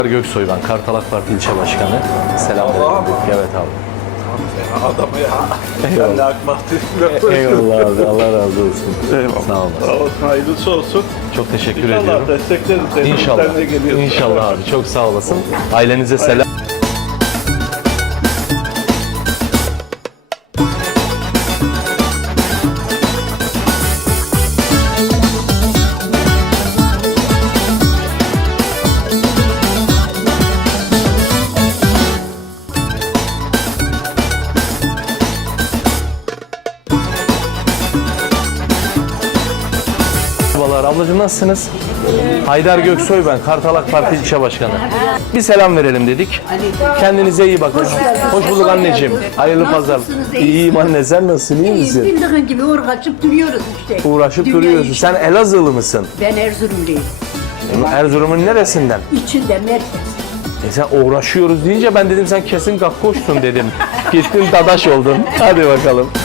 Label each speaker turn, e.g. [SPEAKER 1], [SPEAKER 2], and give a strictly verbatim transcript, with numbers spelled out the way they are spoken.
[SPEAKER 1] Göksoy ben, Kartal AK Parti ilçe başkanı. Selamlar. Evet abi.
[SPEAKER 2] Adamı ya. Ben de AK Parti.
[SPEAKER 1] Eyvallah abi, Allah razı olsun.
[SPEAKER 2] Eyvallah.
[SPEAKER 1] Sağ olasın.
[SPEAKER 2] Sağ olsun, hayırlısı olsun.
[SPEAKER 1] Çok teşekkür
[SPEAKER 2] İnşallah
[SPEAKER 1] ediyorum.
[SPEAKER 2] destekleriz. seni.
[SPEAKER 1] İnşallah.
[SPEAKER 2] Sen de geliyorsun.
[SPEAKER 1] İnşallah abi, çok sağ olasın. Ailenize selam. Merhabalar ablacığım, nasılsınız? Haydar Göksoy ben, Kartal AK Parti ilçe başkanı. Bir selam verelim dedik. Kendinize iyi bakın. Hoş bulduk anneciğim. Hayırlı pazar. İyiyim anne, sen nasılsın, iyi misin?
[SPEAKER 3] Bildiğin gibi uğraşıp duruyoruz işte.
[SPEAKER 1] Uğraşıp
[SPEAKER 3] Dünya
[SPEAKER 1] duruyorsun.
[SPEAKER 3] işi.
[SPEAKER 1] Sen Elazığlı mısın?
[SPEAKER 3] Ben Erzurumluyum.
[SPEAKER 1] Erzurum'un neresinden?
[SPEAKER 3] İçinde merkez.
[SPEAKER 1] E sen uğraşıyoruz deyince ben dedim sen kesin gakkoşsun dedim. Gittin dadaş oldun. Hadi bakalım.